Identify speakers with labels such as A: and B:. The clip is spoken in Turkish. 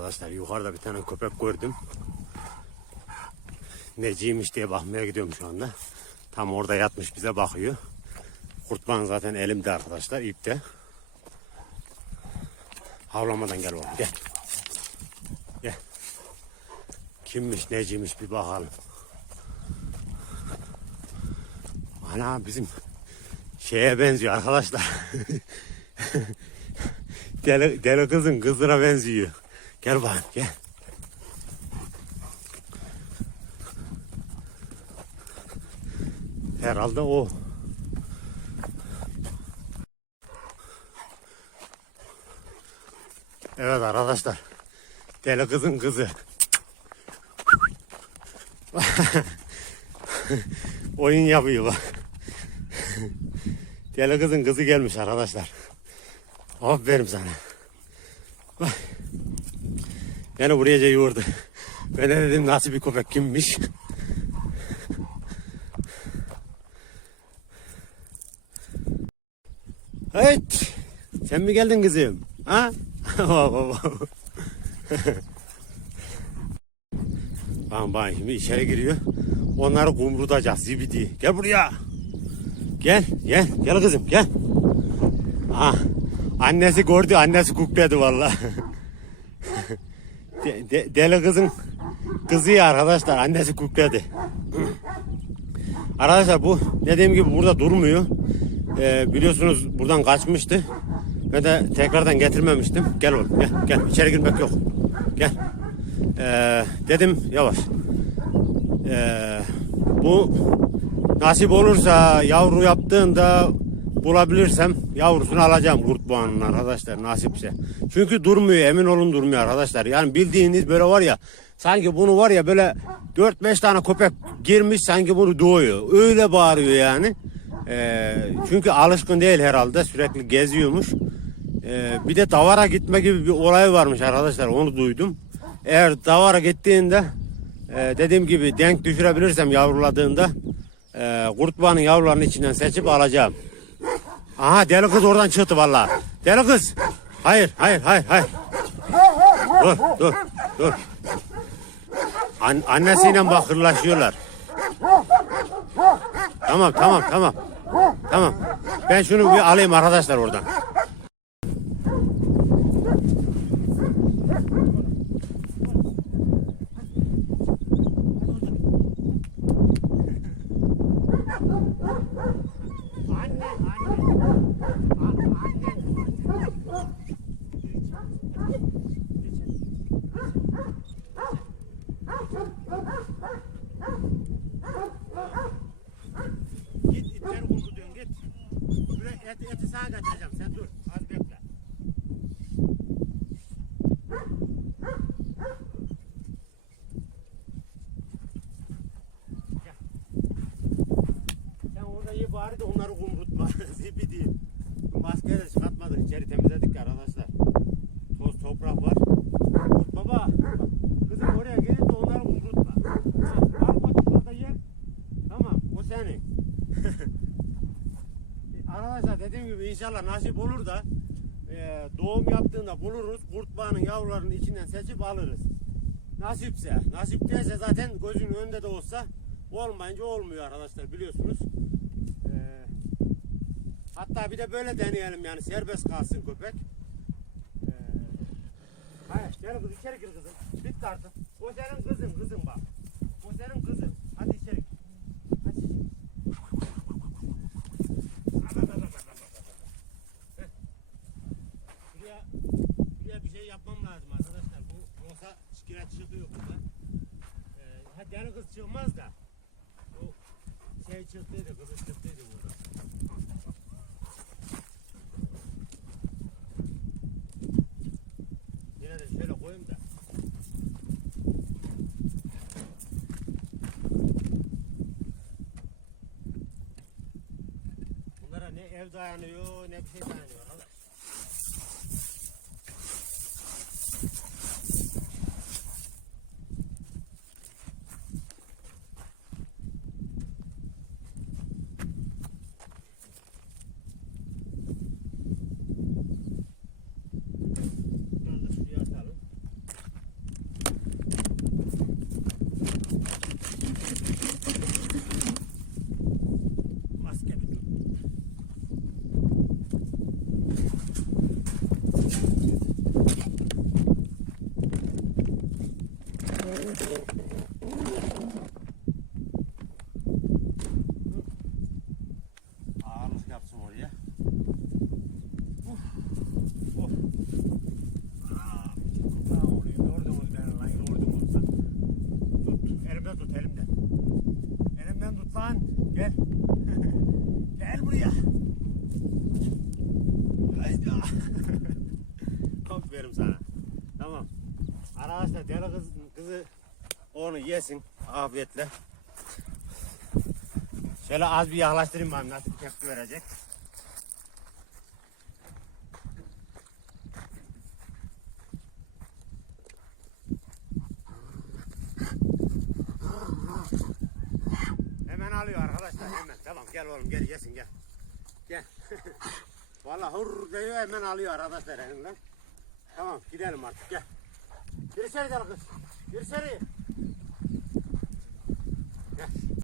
A: arkadaşlar. Yukarıda bir tane köpek gördüm. Neciymiş diye bakmaya gidiyorum şu anda. Tam orada yatmış bize bakıyor. Kurtman zaten elimde arkadaşlar ipte. Havlamadan gel oğlum gel. Gel. Kimmiş neciymiş bir bakalım. Ana bizim şeye benziyor arkadaşlar. deli, deli kızın kızına benziyor. Gel bakayım gel. Herhalde o. Evet arkadaşlar. Deli kızın kızı. Oyun yapıyor bak. Deli kızın kızı gelmiş arkadaşlar. Aferin sana. Bak. Beni buraya yoğurdu. Ben de dedim nasıl bir köpek kimmiş. Evet. Sen mi geldin kızım? Ha? Bak bak şimdi içeri giriyor. Onları kumrutacağız zibidi. Gel buraya. Gel gel gel kızım gel. Ha. Annesi gördü annesi kukledi valla. de, de, deli kızın kızı ya arkadaşlar annesi kukledi. Arkadaşlar bu dediğim gibi burada durmuyor. Ee, biliyorsunuz buradan kaçmıştı. Ben de tekrardan getirmemiştim. Gel oğlum gel gel içeri girmek yok. Gel. Ee, dedim yavaş. Ee, bu nasip olursa yavru yaptığında bulabilirsem yavrusunu alacağım kurt boğanın arkadaşlar nasipse. Çünkü durmuyor emin olun durmuyor arkadaşlar. Yani bildiğiniz böyle var ya sanki bunu var ya böyle 4-5 tane köpek girmiş sanki bunu doğuyor. Öyle bağırıyor yani. Ee, çünkü alışkın değil herhalde sürekli geziyormuş. Ee, bir de davara gitme gibi bir olay varmış arkadaşlar onu duydum. Eğer davara gittiğinde e, dediğim gibi denk düşürebilirsem yavruladığında e, kurtbanın yavrularının içinden seçip alacağım. Aha deli kız oradan çıktı vallahi. Deli kız. Hayır hayır hayır hayır. Dur dur dur. An annesiyle bakırlaşıyorlar. Tamam tamam tamam. Tamam. Ben şunu bir alayım arkadaşlar oradan. Eti, eti sana getireceğim sen dur az bekle. Gel. Sen orada iyi bari de onları kumrutma. Zibi değil. Maskeyi de çıkartmadık içeri temizledik ya arkadaşlar. Toz toprak var. Baba kızım oraya gelin de onları kumrutma. Da ye. Tamam o senin. Arkadaşlar dediğim gibi inşallah nasip olur da e, doğum yaptığında buluruz. Kurtbağının yavrularının içinden seçip alırız. Nasipse. Nasip değilse zaten gözünün önünde de olsa olmayınca olmuyor arkadaşlar biliyorsunuz. E, hatta bir de böyle deneyelim yani serbest kalsın köpek. E, hayır gel kız içeri gir kızım. Bitti artık. O senin kızın kızım bak. O senin kızın. Hadi içeri gir. Hadi. Şuraya, şuraya bir şey yapmam lazım arkadaşlar. Bu şikayet çıkıyor burada. Ee, ha deli kız çıkmaz da. O şey çıktıydı, kızı çıktıydı burada. Yine de şöyle koyayım da. Bunlara ne ev dayanıyor ne bir şey dayanıyor. Elime tut elimden. Elimden tut lan. Gel. Gel buraya. Hayda. Aferin sana. Tamam. Arkadaşlar deli kız, kızı onu yesin afiyetle. Şöyle az bir yaklaştırayım bakayım nasıl bir tepki verecek. Hemen. Tamam gel oğlum gel yesin gel. Gel. Vallahi hur diyor hemen alıyor arkadaşlar elinden. Tamam gidelim artık gel. Gir içeri gel kız. Gir içeri. Gel.